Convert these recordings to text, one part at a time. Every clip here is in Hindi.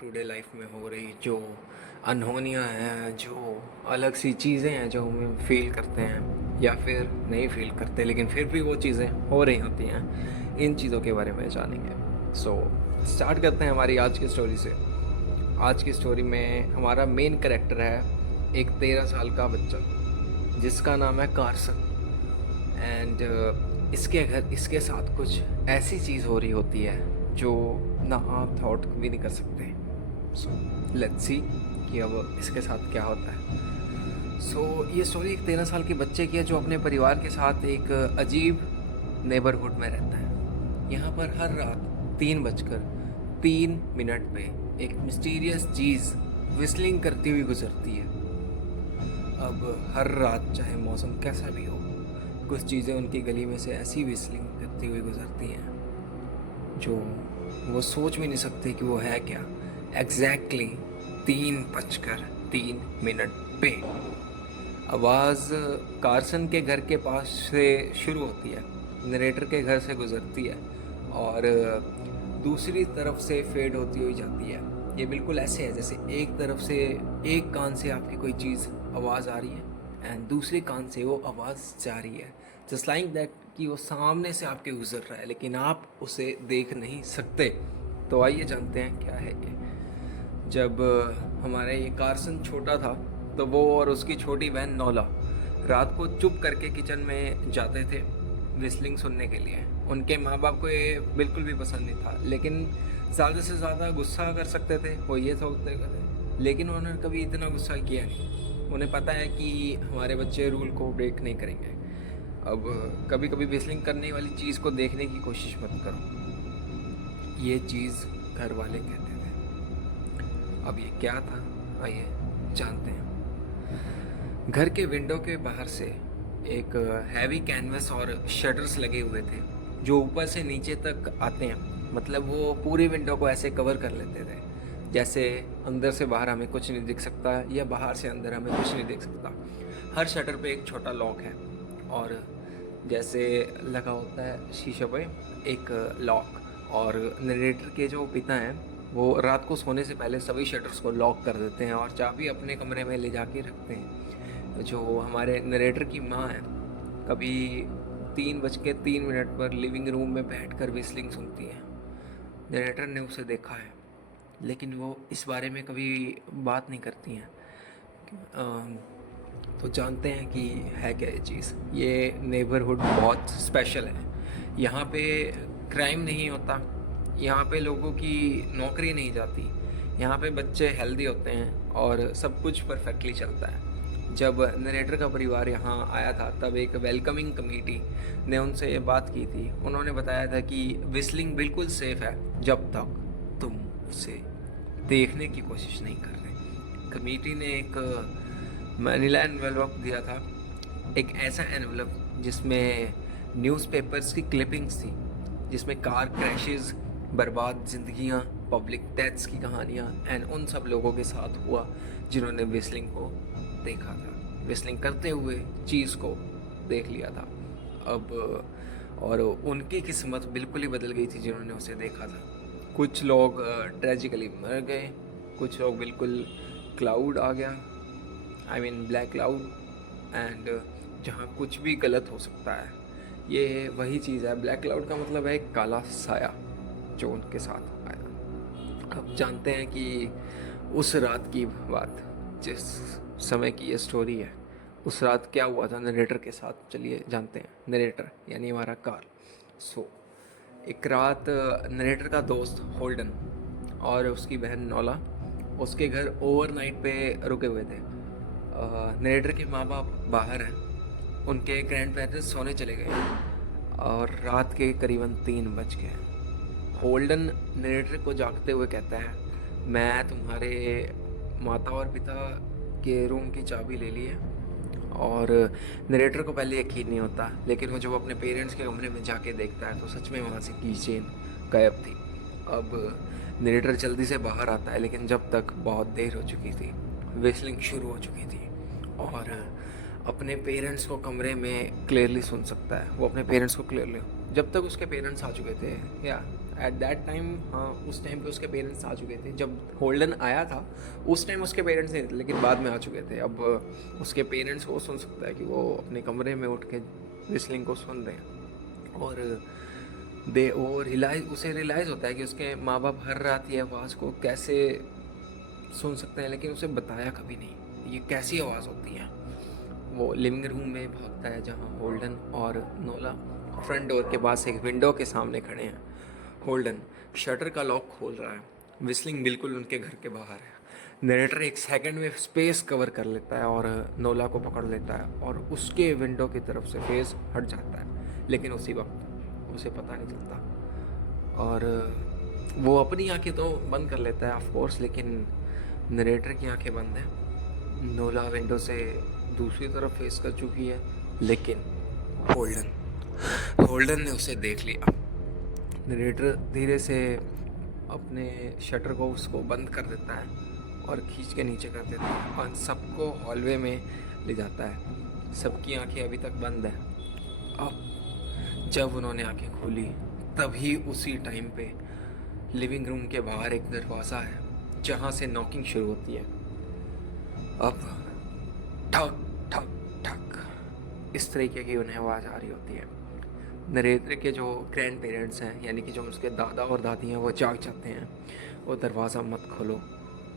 टू डे लाइफ में हो रही जो अनहोनियाँ हैं, जो अलग सी चीज़ें हैं जो हम फील करते हैं या फिर नहीं फील करते, लेकिन फिर भी वो चीज़ें हो रही होती हैं, इन चीज़ों के बारे में जानेंगे। सो स्टार्ट करते हैं हमारी आज की स्टोरी से। आज की स्टोरी में हमारा मेन कैरेक्टर है एक 13 साल का बच्चा जिसका नाम है कार्सन। एंड इसके साथ कुछ ऐसी चीज़ हो रही होती है जो ना आप थॉट भी नहीं कर सकते। सो लेट्स सी कि अब इसके साथ क्या होता है। ये स्टोरी एक 13 साल के बच्चे की है जो अपने परिवार के साथ एक अजीब नेबरहुड में रहता है। यहाँ पर हर रात 3:03 पे एक मिस्टीरियस चीज़ विस्लिंग करती हुई गुजरती है। अब हर रात चाहे मौसम कैसा भी हो, कुछ चीज़ें उनकी गली में से ऐसी विस्लिंग करती हुई गुजरती हैं जो वो सोच भी नहीं सकते कि वो है क्या। एग्जैक्टली 3:03 पे आवाज़ कार्सन के घर के पास से शुरू होती है, नरेटर के घर से गुजरती है और दूसरी तरफ से फेड होती हुई जाती है। ये बिल्कुल ऐसे है जैसे एक तरफ से, एक कान से आपकी कोई चीज़ आवाज़ आ रही है एंड दूसरे कान से वो आवाज़ जा रही है, जस्ट लाइक दैट कि वो सामने से आपके गुजर रहा है लेकिन आप उसे देख नहीं सकते। तो आइए जानते हैं क्या है ये। जब हमारे ये कार्सन छोटा था तो वो और उसकी छोटी बहन नौला रात को चुप करके किचन में जाते थे विस्लिंग सुनने के लिए। उनके माँ बाप को ये बिल्कुल भी पसंद नहीं था, लेकिन ज़्यादा से ज़्यादा गुस्सा कर सकते थे, वो ये सोचते थे, लेकिन उन्होंने कभी इतना गुस्सा किया नहीं। उन्हें पता है कि हमारे बच्चे रूल को ब्रेक नहीं करेंगे। अब कभी कभी विस्लिंग करने वाली चीज़ को देखने की कोशिश मत करो, ये चीज़ घर वाले कहते थे। अब ये क्या था, आइए जानते हैं। घर के विंडो के बाहर से एक हैवी कैनवस और शटर्स लगे हुए थे जो ऊपर से नीचे तक आते हैं, मतलब वो पूरी विंडो को ऐसे कवर कर लेते थे जैसे अंदर से बाहर हमें कुछ नहीं दिख सकता या बाहर से अंदर हमें कुछ नहीं दिख सकता। हर शटर पे एक छोटा लॉक है और जैसे लगा होता है शीशे पे एक लॉक। और नरेटर के जो पिता हैं वो रात को सोने से पहले सभी शटर्स को लॉक कर देते हैं और चाबी अपने कमरे में ले जाके रखते हैं। जो हमारे नरेटर की माँ है कभी 3:03 पर लिविंग रूम में बैठकर विस्लिंग सुनती है। नरेटर ने उसे देखा है लेकिन वो इस बारे में कभी बात नहीं करती हैं। तो जानते हैं कि है क्या ये चीज़। ये नेबरहुड बहुत स्पेशल है। यहाँ पे क्राइम नहीं होता, यहाँ पे लोगों की नौकरी नहीं जाती, यहाँ पे बच्चे हेल्दी होते हैं और सब कुछ परफेक्टली चलता है। जब नरेटर का परिवार यहाँ आया था तब एक वेलकमिंग कमेटी ने उनसे ये बात की थी। उन्होंने बताया था कि विस्लिंग बिल्कुल सेफ़ है जब तक तुम उसे देखने की कोशिश नहीं कर रहे। कमेटी ने एक मैनिला एनवेलप दिया था, एक ऐसा एनवेलप जिसमें न्यूज़पेपर्स की क्लिपिंग्स थी, जिसमें कार क्रैशेस, बर्बाद ज़िंदगियाँ, पब्लिक डेथ्स की कहानियाँ एंड उन सब लोगों के साथ हुआ जिन्होंने विस्लिंग को देखा था, विस्लिंग करते हुए चीज़ को देख लिया था। अब और उनकी किस्मत बिल्कुल ही बदल गई थी जिन्होंने उसे देखा था। कुछ लोग ट्रेजिकली मर गए, कुछ लोग बिल्कुल क्लाउड आ गया, I mean black cloud, and जहाँ कुछ भी गलत हो सकता है। ये वही चीज़ है, ब्लैक क्लाउड का मतलब है एक काला साया जो उनके साथ आया। अब जानते हैं कि उस रात की बात, जिस समय की ये स्टोरी है, उस रात क्या हुआ था नरेटर के साथ। चलिए जानते हैं। नरेटर यानी हमारा कार्ल। एक रात नरेटर का दोस्त होल्डन और उसकी बहन नौला उसके घर ओवरनाइट पे रुके हुए थे। नरेटर के माँ बाप बाहर हैं, उनके ग्रैंड पेरेंट्स सोने चले गए और रात के करीबन 3 बज गए। होल्डन नरेटर को जागते हुए कहता है, मैं तुम्हारे माता और पिता के रूम की चाबी ले ली है। और नरेटर को पहले यकीन नहीं होता, लेकिन वो जब अपने पेरेंट्स के कमरे में जाके देखता है तो सच में वहाँ से की चेन गायब थी। अब नरेटर जल्दी से बाहर आता है, लेकिन जब तक बहुत देर हो चुकी थी, विस्लिंग शुरू हो चुकी थी और अपने पेरेंट्स को कमरे में क्लियरली सुन सकता है। वो अपने पेरेंट्स को क्लियरली, जब तक उसके पेरेंट्स आ चुके थे या एट दैट टाइम, हाँ उस टाइम पे उसके पेरेंट्स आ चुके थे। जब होल्डन आया था उस टाइम उसके पेरेंट्स नहीं थे, लेकिन बाद में आ चुके थे। अब उसके पेरेंट्स वो सुन सकता है कि वो अपने कमरे में उठ के विस्लिंग को सुन रहे हैं, और वो उसे रियलाइज़ होता है कि उसके माँ बाप हर रात ये आवाज़ को कैसे सुन सकते हैं, लेकिन उसे बताया कभी नहीं ये कैसी आवाज़ होती है। वो लिविंग रूम में भागता है जहाँ होल्डन और नोला फ्रंट डोर के पास एक विंडो के सामने खड़े हैं। होल्डन शटर का लॉक खोल रहा है, विस्लिंग बिल्कुल उनके घर के बाहर है। नरेटर एक सेकंड में स्पेस कवर कर लेता है और नोला को पकड़ लेता है और उसके विंडो की तरफ से फेस हट जाता है, लेकिन उसी वक्त उसे पता नहीं चलता। और वो अपनी आंखें तो बंद कर लेता है ऑफ कोर्स, लेकिन नरेटर की आंखें बंद हैं। नोला विंडो से दूसरी तरफ फेस कर चुकी है, लेकिन होल्डन ने उसे देख लिया। नरेटर धीरे से अपने शटर को उसको बंद कर देता है और खींच के नीचे कर देता है और सबको हॉलवे में ले जाता है। सबकी आंखें अभी तक बंद है। अब जब उन्होंने आंखें खोली तभी उसी टाइम पे लिविंग रूम के बाहर एक दरवाज़ा है जहाँ से नॉकिंग शुरू होती है। अब ठक ठक ठक इस तरीके की उन्हें आवाज़ आ रही होती है। नरेंद्र के जो ग्रैंड पेरेंट्स हैं, यानी कि जो उसके दादा और दादी हैं, वो जाग जाते हैं। वो दरवाज़ा मत खोलो,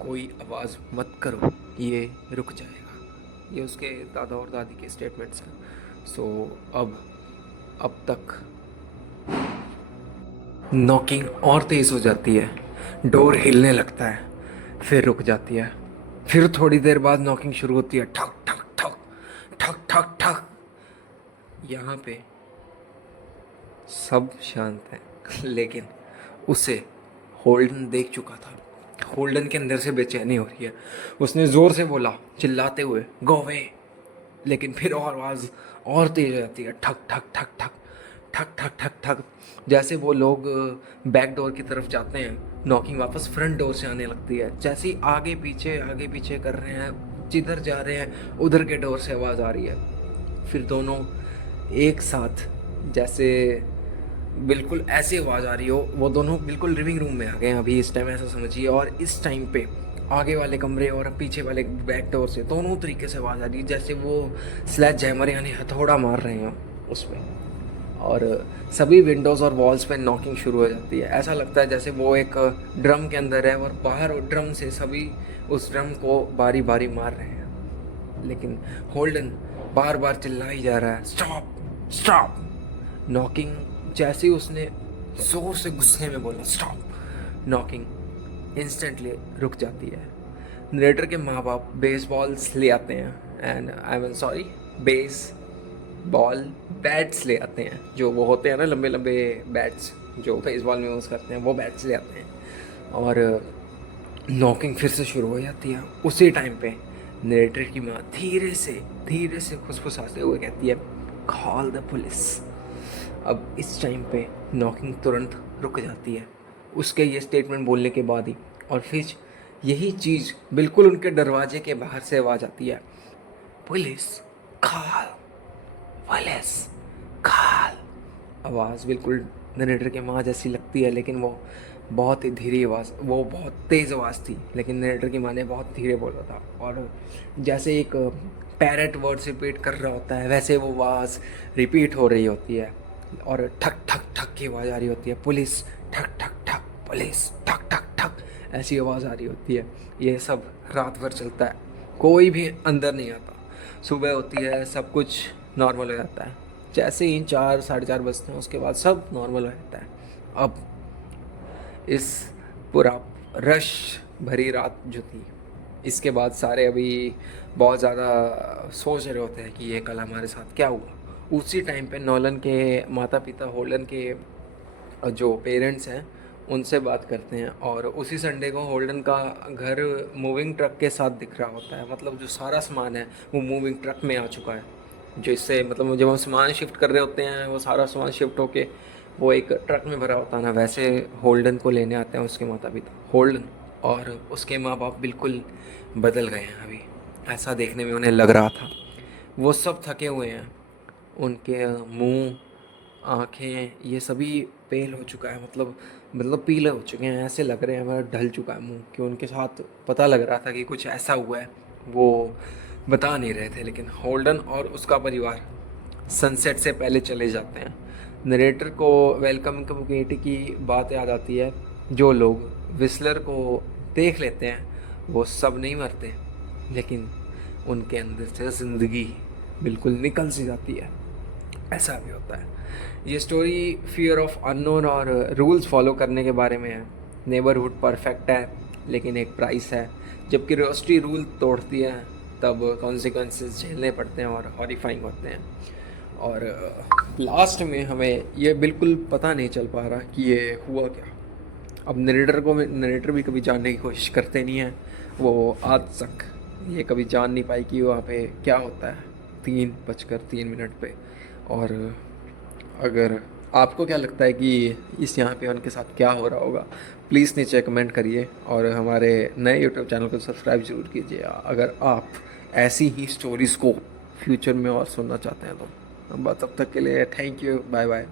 कोई आवाज़ मत करो, ये रुक जाएगा। ये उसके दादा और दादी के स्टेटमेंट्स हैं। सो अब तक नॉकिंग और तेज़ हो जाती है, डोर हिलने लगता है, फिर रुक जाती है। फिर थोड़ी देर बाद नॉकिंग शुरू होती है, ठक ठक ठक ठक ठक ठक। यहाँ पे सब शांत हैं, लेकिन उसे होल्डन देख चुका था। होल्डन के अंदर से बेचैनी हो रही है। उसने ज़ोर से बोला चिल्लाते हुए, गो अवे। लेकिन फिर और आवाज़ और तेज हो जाती है, ठक ठक ठक ठक ठक ठक ठक ठक। जैसे वो लोग बैक डोर की तरफ जाते हैं, नॉकिंग वापस फ्रंट डोर से आने लगती है। जैसे ही आगे पीछे कर रहे हैं, जिधर जा रहे हैं उधर के डोर से आवाज़ आ रही है। फिर दोनों एक साथ, जैसे बिल्कुल ऐसी आवाज़ आ रही हो, वो दोनों बिल्कुल लिविंग रूम में आ गए हैं अभी इस टाइम, ऐसा समझिए। और इस टाइम पे आगे वाले कमरे और पीछे वाले बैक डोर से दोनों तरीके से आवाज़ आ रही है, जैसे वो स्लेज हैमर यानी हथौड़ा मार रहे हैं उस पर। और सभी विंडोज़ और वॉल्स पे नॉकिंग शुरू हो जाती है। ऐसा लगता है जैसे वो एक ड्रम के अंदर है और बाहर ड्रम से सभी उस ड्रम को बारी बारी मार रहे हैं। लेकिन होल्डन बार बार चिल्ला ही जा रहा है, स्टॉप स्टॉप। नॉकिंग जैसे ही उसने जोर से गुस्से में बोला स्टॉप, नॉकिंग इंस्टेंटली रुक जाती है। नरेटर के माँ बाप बेसबॉल्स ले आते हैं, and I am sorry, base ball bats ले आते हैं। जो वो होते हैं ना लंबे लंबे बैट्स जो बेसबॉल में यूज़ करते हैं, वो बैट्स ले आते हैं। और नॉकिंग फिर से शुरू हो जाती है। उसी टाइम पे नरेटर की माँ धीरे से फुसफुसाते हुए कहती है, कॉल द पुलिस। अब इस टाइम पे नॉकिंग तुरंत रुक जाती है उसके ये स्टेटमेंट बोलने के बाद ही। और फिर यही चीज़ बिल्कुल उनके दरवाजे के बाहर से आवाज़ आती है, पुलिस कॉल, पुलिस कॉल। आवाज़ बिल्कुल नरेटर के माँ जैसी लगती है, लेकिन वो बहुत ही धीरे आवाज़, वो बहुत तेज़ आवाज़ थी, लेकिन नरेटर की माँ ने बहुत धीरे बोला था। और जैसे एक पैरेट वर्ड्स रिपीट कर रहा होता है, वैसे वो आवाज़ रिपीट हो रही होती है और ठक ठक ठक की आवाज़ आ रही होती है, पुलिस ठक ठक ठक, पुलिस ठक ठक ठक, ऐसी आवाज़ आ रही होती है। ये सब रात भर चलता है, कोई भी अंदर नहीं आता। सुबह होती है, सब कुछ नॉर्मल हो जाता है। जैसे ही 4 साढ़े 4 बजते हैं उसके बाद सब नॉर्मल हो जाता है। अब इस पूरा रश भरी रात जो थी, इसके बाद सारे अभी बहुत ज़्यादा सोच रहे होते हैं कि ये कल हमारे साथ क्या हुआ। उसी टाइम पे नोलन के माता पिता होल्डन के जो पेरेंट्स हैं उनसे बात करते हैं, और उसी संडे को होल्डन का घर मूविंग ट्रक के साथ दिख रहा होता है। मतलब जो सारा सामान है वो मूविंग ट्रक में आ चुका है, जो इससे मतलब जब हम सामान शिफ्ट कर रहे होते हैं वो सारा सामान शिफ्ट होके वो एक ट्रक में भरा होता है ना, वैसे होल्डन को लेने आते हैं उसके माता पिता। होल्डन और उसके माँ बाप बिल्कुल बदल गए हैं अभी, ऐसा देखने में उन्हें लग रहा था। वो सब थके हुए हैं, उनके मुंह आँखें, ये सभी पेल हो चुका है, मतलब पीले हो चुके हैं, ऐसे लग रहे हैं, हमारा ढल चुका है मुँह, कि उनके साथ पता लग रहा था कि कुछ ऐसा हुआ है, वो बता नहीं रहे थे। लेकिन होल्डन और उसका परिवार सनसेट से पहले चले जाते हैं। नरेटर को वेलकम कम्युनिटी की बात याद आती है। जो लोग विस्लर को देख लेते हैं वो सब नहीं मरते, लेकिन उनके अंदर से ज़िंदगी बिल्कुल निकल सी जाती है। ऐसा भी होता है। ये स्टोरी फियर ऑफ अननोन और रूल्स फॉलो करने के बारे में है। नेबरहुड परफेक्ट है, लेकिन एक प्राइस है। जब क्यूरियोसिटी रूल तोड़ती है तब कॉन्सिक्वेंसेस झेलने पड़ते हैं और हॉरिफाइंग होते हैं। और लास्ट में हमें ये बिल्कुल पता नहीं चल पा रहा कि ये हुआ क्या। अब नरेटर भी कभी जानने की कोशिश करते नहीं हैं। वो आज तक ये कभी जान नहीं पाई कि वहाँ पे क्या होता है 3:03 पे। और अगर आपको क्या लगता है कि इस यहाँ पे उनके साथ क्या हो रहा होगा, प्लीज़ नीचे कमेंट करिए और हमारे नए यूट्यूब चैनल को सब्सक्राइब ज़रूर कीजिए अगर आप ऐसी ही स्टोरीज़ को फ्यूचर में और सुनना चाहते हैं तो। तब तक के लिए थैंक यू, बाय बाय।